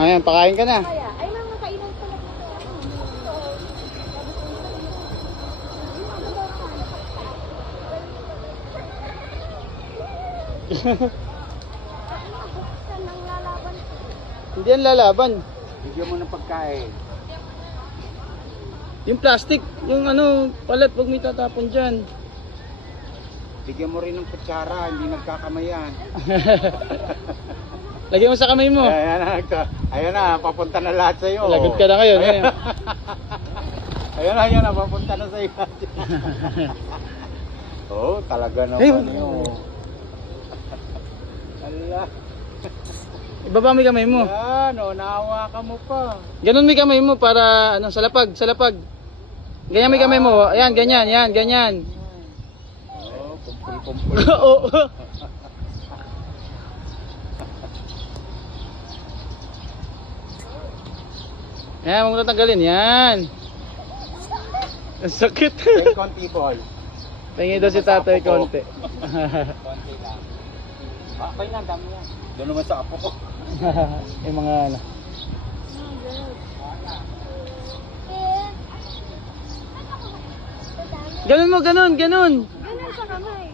Ayan, pakain ka na. Kaya, ay mga kainan pala dito. Buksan ng lalaban. Hindi yan lalaban. Bigyan mo ng pagkain. Yung plastic, yung ano, palat, wag may tatapon dyan. Bigyan mo rin ng kutsara, hindi nagkakamayan. Lagyan mo sa kamay mo. Ayan na, papunta na lahat sa'yo. Lagot ka na ngayon. Ayan. Ayan na, papunta na sa'yo. Oo, talaga naman Hey, yun. Ala. Ibaba mo yung kamay mo. Yan, naawa ka mo pa. Ganun mo yung kamay mo para ano, sa lapag, sa lapag. Ganyan mo yung kamay mo. Ayan, ganyan, yan, ganyan. Oo, kumpul-kumpul. Oo. Ayan, huwag mo tatanggalin. Yan. Ang sakit. May konti ball. Tingin daw si tatay konti. Konti lang. Okay na, dami yan. Doon naman sa apo ko. Yung mga ano. Eh, Ganun mo, ganun, ganun. ganun sa kamay.